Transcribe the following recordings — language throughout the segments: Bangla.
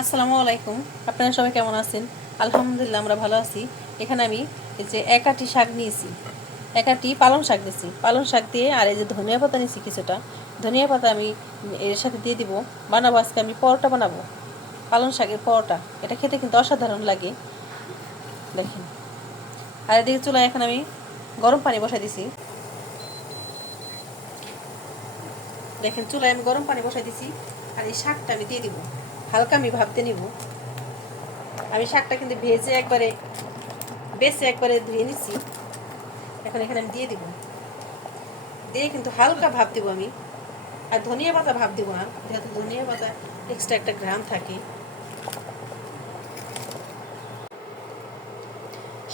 আসসালামু আলাইকুম। আপনারা সবাই কেমন আছেন? আলহামদুলিল্লাহ আমরা ভালো আছি। এখানে আমি এই যে এক আঁটি শাক নিয়েছি, এক আঁটি পালং শাক দিয়েছি। পালং শাক দিয়ে আর এই যে ধনিয়া পাতা নিয়েছি কিছুটা। ধনিয়া পাতা আমি এর সাথে দিয়ে দিব। বানাবো আজকে আমি পরোটা বানাবো, পালং শাকের পরোটা। এটা খেতে কিন্তু অসাধারণ লাগে, দেখেন। আর এদিকে চুলায় এখন আমি গরম পানি বসাই দিছি। দেখেন চুলায় আমি গরম পানি বসাই দিছি। আর এই শাকটা আমি দিয়ে দিব, হালকা আমি ভাবতে নিব। আমি শাকটা কিন্তু ভেজে একবারে বেছে একবারে ধুয়ে নিচ্ছি। এখন এখানে আমি দিয়ে দিব, দিয়ে কিন্তু হালকা ভাপ দিব আমি। আর ধনিয়া পাতা ভাপ দিব না, যেহেতু ধনিয়া পাতা এক্সট্রা একটা ঘ্রাণ থাকে।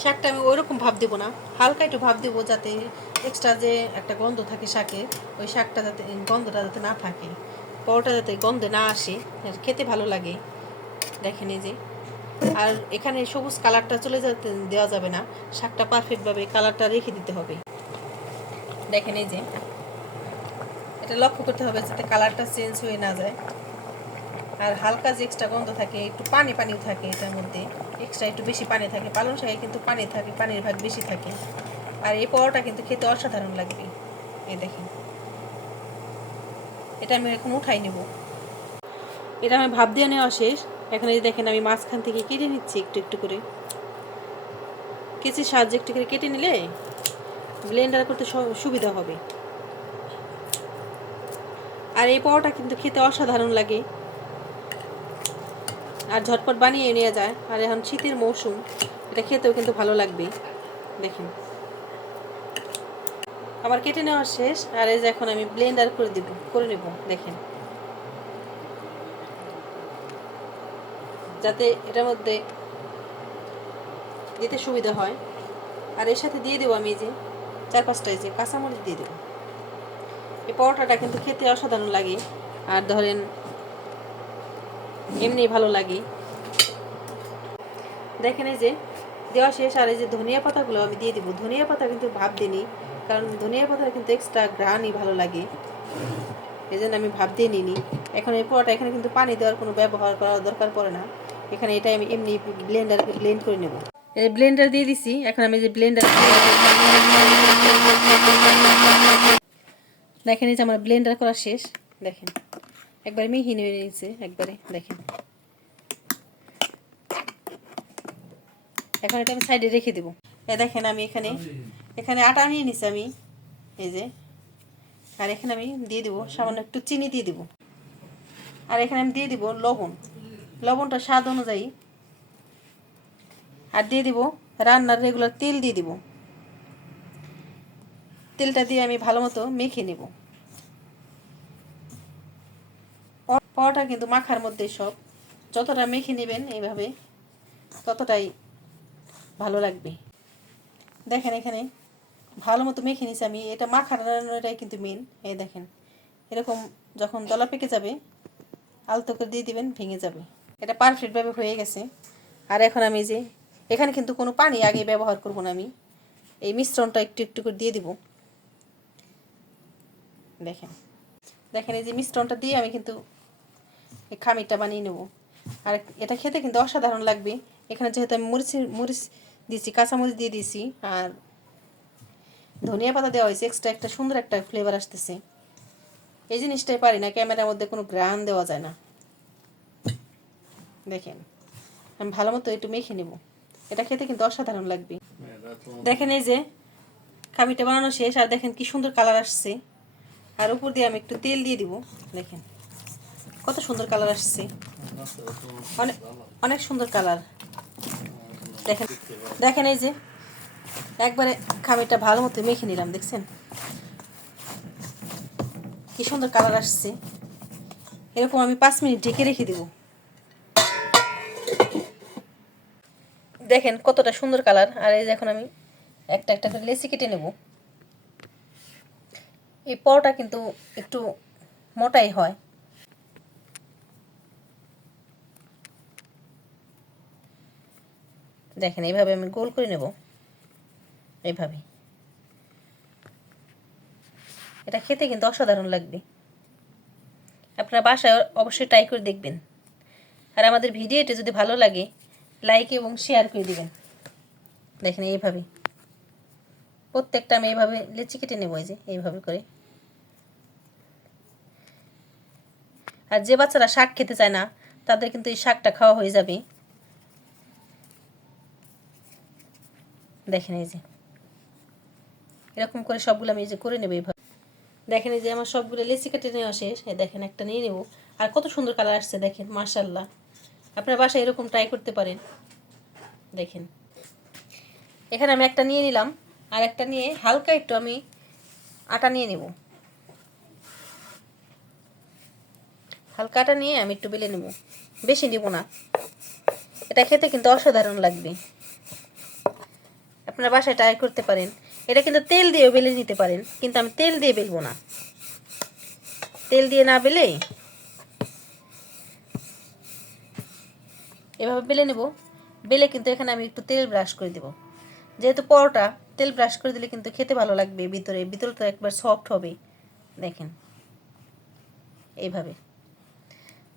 শাকটা আমি ওইরকম ভাপ দিব না, হালকা একটু ভাপ দিব, যাতে এক্সট্রা যে একটা গন্ধ থাকে শাকের, ওই শাকটা যাতে গন্ধটা যাতে না থাকে, পরোটা যাতে গন্ধে না আসে, খেতে ভালো লাগে। দেখেন এই যে, আর এখানে সবুজ কালারটা চলে যেতে দেওয়া যাবে না, শাকটা পারফেক্টভাবে কালারটা রেখে দিতে হবে। দেখেন এই যে, এটা লক্ষ্য করতে হবে যাতে কালারটা চেঞ্জ হয়ে না যায়। আর হালকা যে এক্সট্রা গন্ধ থাকে, একটু পানি পানিও থাকে এটার মধ্যে, এক্সট্রা একটু বেশি পানি থাকে। পালং শাকে কিন্তু পানি থাকে, পানির ভাগ বেশি থাকে। আর এই পরোটা কিন্তু খেতে অসাধারণ লাগবে। এই দেখেন, এটা আমি এখন উঠাই নেব। এটা আমি ভাপ দিয়ে নেওয়া শেষ। এখন এই দেখেন আমি মাঝখান থেকে কেটে নিচ্ছি একটু একটু করে। কেচির সাহায্যে একটু করে কেটে নিলে ব্লেন্ডার করতে সুবিধা হবে। আর এই পরোটা কিন্তু খেতে অসাধারণ লাগে, আর ঝটপট বানিয়ে নেওয়া যায়। আর এখন শীতের মৌসুম, এটা খেতেও কিন্তু ভালো লাগবে। দেখেন আমার কেটে নেওয়া শেষ। আর এই যে এখন আমি ব্লেন্ডার করে নেব। দেখেন, যাতে এটার মধ্যে দিতে সুবিধা হয়। আর এর সাথে দিয়ে দেবো আমি যে 4-5টা এই যে কাঁচামরিচ দিয়ে দেবো। এই পরোটাটা কিন্তু খেতে অসাধারণ লাগে, আর ধরেন এমনি ভালো লাগে। দেখেন এই যে দেওয়া শেষ। আর এই যে ধনিয়া পাতাগুলো আমি দিয়ে দিব। ধনিয়া পাতা কিন্তু ভাপ দিইনি, কারণ ধনিয়া পাতা কিন্তু এক্সট্রা ঘ্রাণই ভালো লাগে, এই জন্য আমি ভাপ দিয়ে নিইনি। এখন এই পরোটা এখানে কিন্তু পানি দেওয়ার কোনো ব্যবহার করার দরকার পড়ে না। এখানে এটা আমি এমনি ব্লেন্ডারে ব্লেন্ড করে নেব। এই ব্লেন্ডার দিয়ে দিছি। এখন আমি যে ব্লেন্ডার দেখেন, এই যে আমার ব্লেন্ডার করা শেষ। দেখেন একবারে মিহি হয়ে নিয়েছে একবারে। দেখেন এখন এটা আমি সাইডে রেখে দেবো। দেখেন আমি এখানে এখানে আটা নিয়ে নিছি আমি, এই যে। আর এখানে আমি দিয়ে দিব সামান্য একটু চিনি দিয়ে দিব। আর এখানে আমি দিয়ে দিব লবণ, লবণটা স্বাদ অনুযায়ী। আর দিয়ে দিব রান্নার রেগুলার তেল দিয়ে দিব। তেলটা দিয়ে আমি ভালো মতো মেখে নেব। পরোটা কিন্তু মাখার মধ্যে সব, যতটা মেখে নেবেন এইভাবে ততটাই ভালো লাগবে। দেখেন এখানে ভালো মতো মেখে নিছি আমি। এটা মাখানোটাই কিন্তু মেন। এই দেখেন এরকম যখন দলা পেকে যাবে, আলতো করে দিয়ে দিবেন, ভেঙে যাবে। এটা পারফেক্টভাবে হয়ে গেছে। আর এখন আমি যে এখানে কিন্তু কোনো পানি আগে ব্যবহার করব না, আমি এই মিশ্রণটা একটু একটু করে দিয়ে দিব। দেখেন দেখেন এই যে মিশ্রণটা দিয়ে আমি কিন্তু এই খামিরটা বানিয়ে নেব। আর এটা খেতে কিন্তু অসাধারণ লাগবে। এখানে যেহেতু আমি মরিচ দিয়েছি, কাঁচামরিচ দিয়ে দিয়েছি, আর ধনিয়া পাতা দেওয়া হয়েছে, এক্সট্রা একটা সুন্দর একটা ফ্লেভার আসতেছে। এই জিনিসটাই পারি না, ক্যামেরার মধ্যে কোনো গ্রান দেওয়া যায় না। দেখেন আমি ভালো মতো একটু মেখে নেব, এটা খেতে কিন্তু অসাধারণ লাগবে। দেখেন এই যে খামিটা বানানো শেষ। আর দেখেন কি সুন্দর কালার আসছে। আর উপর দিয়ে আমি একটু তেল দিয়ে দিব। দেখেন কত সুন্দর কালার আসছে, অনেক অনেক সুন্দর কালার। দেখেন দেখেন এই যে একবারে খামিটা ভালো মতো মেখে নিলাম। দেখছেন কি সুন্দর কালার আসছে। এরকম আমি 5 মিনিট ঢেকে রেখে দেব। দেখেন কতটা সুন্দর কালার। আর এই যে এখন আমি একটা একটা করে লেচি কেটে নেব। এই পরোটা কিন্তু একটু মোটাই হয়। দেখেন এইভাবে আমি গোল করে নেব, এইভাবে। এটা খেতে কিন্তু অসাধারণ লাগবে, আপনারা বাসায় অবশ্যই ট্রাই করে দেখবেন। আর আমাদের ভিডিওটি যদি ভালো লাগে লাইক এবং শেয়ার করে দিবেন। দেখেন এইভাবে প্রত্যেকটা আমি এইভাবে লেচি কেটে নেব, এই যে এইভাবে করে। আর যে বাচ্চারা শাক খেতে চায় না তাদের কিন্তু এই শাকটা খাওয়া হয়ে যাবে। দেখেন এই যে এরকম করে সবগুলো আমি এই যে করে নেব এইভাবে। দেখেন এই যে আমার সবগুলো লেচি কেটে নেওয়া শেষ। দেখেন একটা নিয়ে নেব। আর কত সুন্দর কালার আসছে দেখেন, মাশাআল্লাহ। আপনার বাসায় এরকম ট্রাই করতে পারেন। দেখেন এখানে আমি একটা নিয়ে নিলাম, আর একটা নিয়ে হালকা একটু আমি আটা নিয়ে নেব। হালকা আটা নিয়ে আমি একটু বেলে নেব, বেশি নেব না। এটা খেতে কিন্তু অসাধারণ লাগবে। আপনারা বাসায় ট্রাই করতে পারেন। এটা কিন্তু তেল দিয়েও বেলে নিতে পারেন, কিন্তু আমি তেল দিয়ে বেলবো না। তেল দিয়ে না বেলে এভাবে বেলে নেব। বেলে কিন্তু এখানে আমি একটু তেল ব্রাশ করে দেব। যেহেতু পরোটা, তেল ব্রাশ করে দিলে কিন্তু খেতে ভালো লাগবে। ভিতরটা একবার সফট হবে। দেখেন এইভাবে।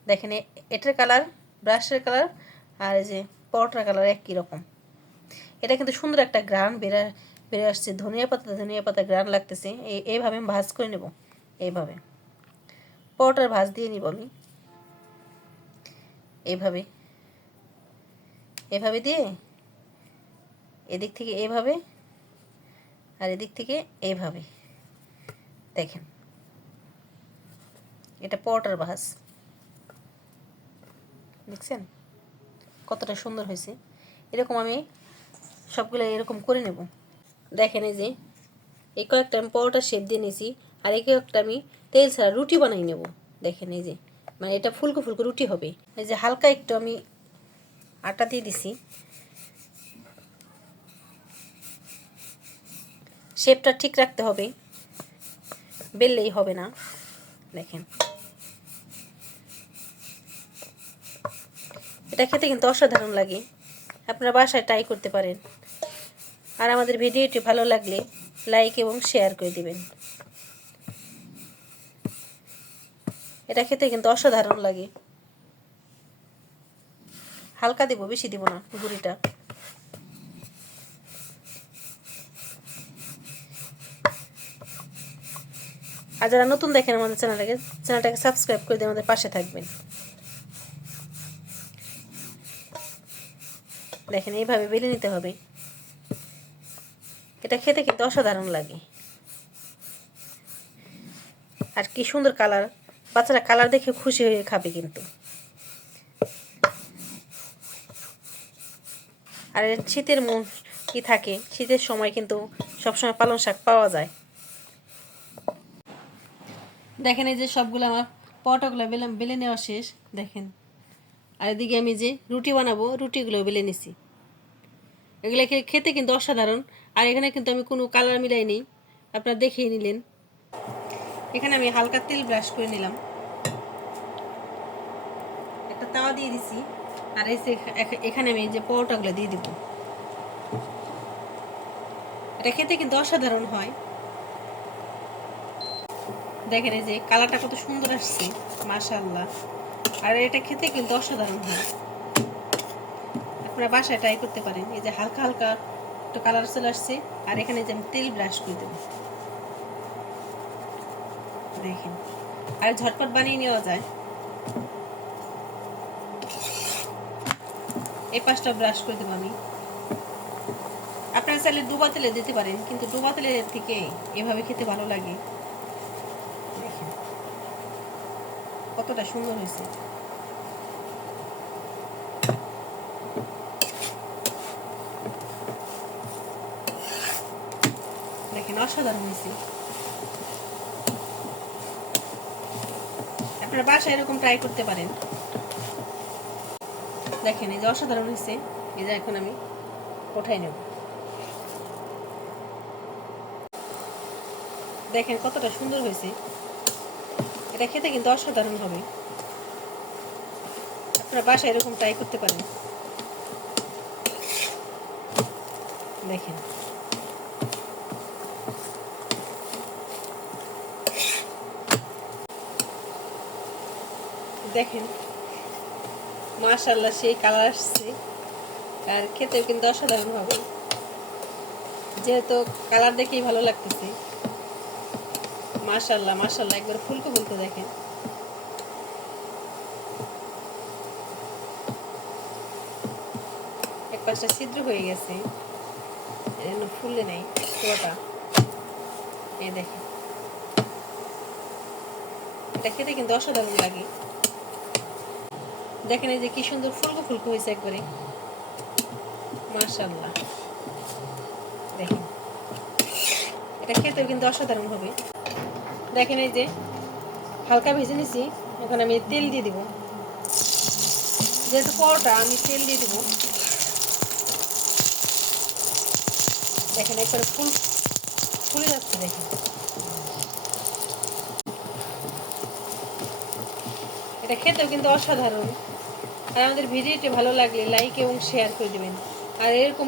দেখেন এটার কালার, ব্রাশের কালার আর এই যে পরোটার কালার একই রকম। এটা কিন্তু সুন্দর একটা ঘ্রাণ বেরে আসছে। ধনিয়া পাতা ঘ্রাণ লাগতেছে। এইভাবে আমি ভাজ করে নেব। এইভাবে পরোটার ভাজ দিয়ে নিব আমি। এইভাবে এভাবে দিয়ে এদিক থেকে এইভাবে আর এদিক থেকে এইভাবে। দেখেন এটা পরোটার ভাজ। দেখছেন কতটা সুন্দর হয়েছে। এরকম আমি সবগুলো এরকম করে নেব। দেখেন এই যে এই কয়েকটা আমি পরোটার শেপ দিয়ে নিয়েছি, আর এই কয়েকটা আমি তেল ছাড়া রুটি বানাই নেব। দেখেন এই যে মানে এটা ফুলকো ফুলকো রুটি হবে। এই যে হালকা একটু আমি আটা দিয়ে দিছি, শেপটা ঠিক রাখতে হবে, বেললেই হবে না। দেখেন এটা খেতে কিন্তু অসাধারণ লাগে। আপনারা বাসায় ট্রাই করতে পারেন। আর আমাদের ভিডিওটি ভালো লাগলে লাইক এবং শেয়ার করে দিবেন। এটা খেতে কিন্তু অসাধারণ লাগে। হালকা দিব, বেশি দিব না গুঁড়িটা। আর যারা নতুন দেখেন আমাদের চ্যানেলটাকে সাবস্ক্রাইব করে দিয়ে আমাদের পাশে থাকবেন। দেখেন এইভাবে বেলে নিতে হবে। এটা খেতে কিন্তু অসাধারণ লাগে। আর কি সুন্দর কালার, বাচ্চারা কালার দেখে খুশি হয়ে খাবে কিন্তু। আর শীতের কি থাকে, শীতের সময় কিন্তু সবসময় পালং শাক পাওয়া যায়। দেখেন এই যে সবগুলো আমার পরোটাগুলো বেলে নেওয়া শেষ। দেখেন আর এদিকে আমি যে রুটি বানাবো, রুটিগুলো বেলে নিছি। এগুলো খেতে কিন্তু অসাধারণ। আর এখানে কিন্তু আমি কোনো কালার মিলাই নিই, আপনারা দেখেই নিলেন। এখানে আমি হালকা তেল ব্রাশ করে নিলাম, একটা তাওয়া দিয়ে দিছি। আর এখানে আমি যে পরোটাগুলো দিয়ে দিব। এটা খেতে কিন্তু অসাধারণ হয়। দেখেন এই যে কালারটা কত সুন্দর আসছে, মাশাআল্লাহ। আর এটা খেতে কিন্তু অসাধারণ হয়। আপনারা বাসায় ট্রাই করতে পারেন। এই যে হালকা হালকা একটু কালার চলে আসছে। আর এখানে যে আমি তেল ব্রাশ করে দেবো। দেখেন আর ঝটপট বানিয়ে নেওয়া যায়। এই পাশটা ব্রাশ করে দেবো আমি। আপনারা চাইলে ডুবা তেলে দিতে পারেন, কিন্তু ডুবা তেলের থেকে এভাবে খেতে ভালো লাগে। দেখেন কতটা সুন্দর হয়েছে। দেখেন অসাধারণ হয়েছে। আপনারা বাসায় এরকম ট্রাই করতে পারেন। দেখেন এই যে অসাধারণ হয়েছে। এই যে এখন আমি উঠাই নেব। দেখেন কতটা সুন্দর হয়েছে। এটা খেতে কিন্তু অসাধারণ হবে। আপনারা বাসায় এরকম ট্রাই করতে পারেন। দেখেন দেখেন মাশাআল্লাহ সেই কালার আসছে, আর খেতেও কিন্তু অসাধারণ হবে, যেহেতু কালার দেখেই ভালো লাগতেছে। মাশাআল্লাহ মাশাআল্লাহ, একবার ফুলকো ফুলকো দেখেন। এক পাশটা ছিদ্র হয়ে গেছে, এজন্য ফুলে নেই পুরোটা। এই দেখেন, এটা খেতে কিন্তু অসাধারণ লাগে। দেখেন এই যে কি সুন্দর ফুলকো ফুলকো হয়েছে একবারে, মাশাআল্লাহ। দেখেন এটা খেতেও কিন্তু অসাধারণ হবে। দেখেন এই যে হালকা ভেজে নিছি, এখন আমি তেল দিয়ে দিব। যেহেতু পরোটা, আমি তেল দিয়ে দিব। দেখেন একবারে ফুলে যাচ্ছে। দেখেন এটা খেতেও কিন্তু অসাধারণ। আর আমাদের ভিডিওটি ভালো লাগলে লাইক এবং শেয়ার করে দেবেন। আর এরকম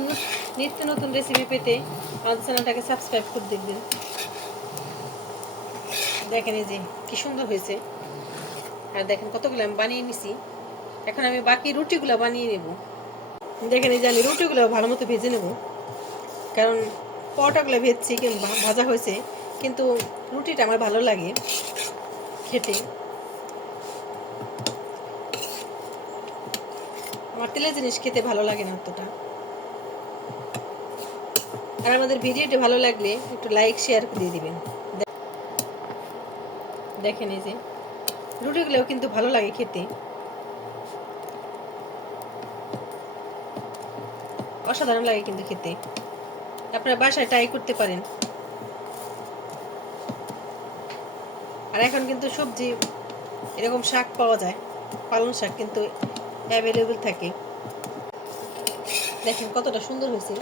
নিত্য নতুন রেসিপি পেতে আমাদের চ্যানেলটাকে সাবস্ক্রাইব করে দেখবেন। দেখেন এই যে কি সুন্দর হয়েছে। আর দেখেন কতগুলো আমি বানিয়ে নিছি। এখন আমি বাকি রুটিগুলো বানিয়ে নেব। দেখেন এই যে আমি রুটিগুলো ভালো মতো ভেজে নেব, কারণ পরোটাগুলো ভেজছি কিন্তু ভাজা হয়েছে, কিন্তু রুটিটা আমার ভালো লাগে খেতে। আমার তেলের জিনিস খেতে ভালো লাগে না অতটা। আর আমাদের ভিডিওটি ভালো লাগলে একটু লাইক শেয়ার করে দিবেন। দেখেন এই যে রুটিগুলোও কিন্তু ভালো লাগে খেতে, অসাধারণ লাগে কিন্তু খেতে। আপনারা বাসায় ট্রাই করতে পারেন। আর এখন কিন্তু সবজি এরকম শাক পাওয়া যায়, পালং শাক কিন্তু অ্যাভেলেবল থাকে। দেখেন কতটা সুন্দর হয়েছে।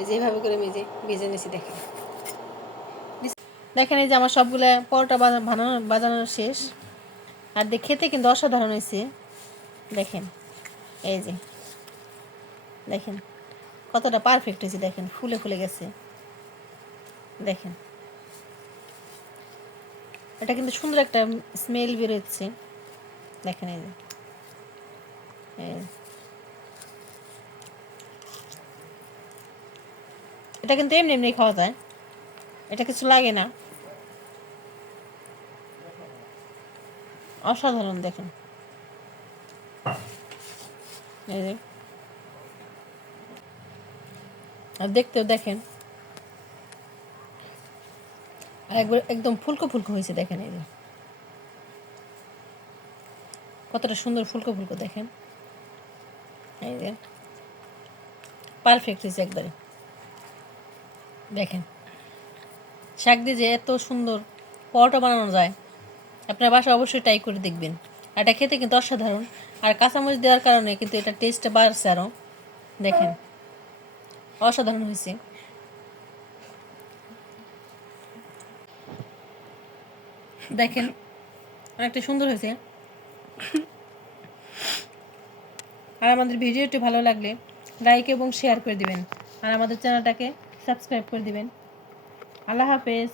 এই যে এইভাবে করে আমি যে ভেজে নিয়েছি। দেখেন দেখেন এই যে আমার সবগুলো পরোটা বানানো শেষ। আর খেতে কিন্তু অসাধারণ হয়েছে। দেখেন এই যে দেখেন কতটা পারফেক্ট হয়েছে। দেখেন ফুলে ফুলে গেছে। দেখেন এটা কিন্তু সুন্দর একটা স্মেল বেরোচ্ছে। দেখেন এই যে এটা কিন্তু এমনি এমনি খাওয়া যায়, এটা কিছু লাগে না, অসাধারণ। দেখেন এই যে, আর দেখতেও দেখেন আর একবার একদম ফুলকো ফুলকো হয়েছে। দেখেন এই যে কতটা সুন্দর ফুলকো ফুলকো। দেখেন এই যে পারফেক্ট হয়েছে একবারে। দেখেন শাক দিয়ে যে এত সুন্দর পরোটা বানানো যায়, আপনার বাসায় অবশ্যই ট্রাই করে দেখবেন। আর এটা খেতে কিন্তু অসাধারণ। আর কাঁচামরিচ দেওয়ার কারণে কিন্তু এটা টেস্টটা বাড়ছে আরও। দেখেন অসাধারণ হয়েছে। দেখেন অনেকটা সুন্দর হয়েছে। আর আমাদের ভিডিওটি ভালো লাগলে লাইক এবং শেয়ার করে দিবেন। আর আমাদের চ্যানেলটাকে সাবস্ক্রাইব করে দিবেন। আল্লাহ হাফেজ।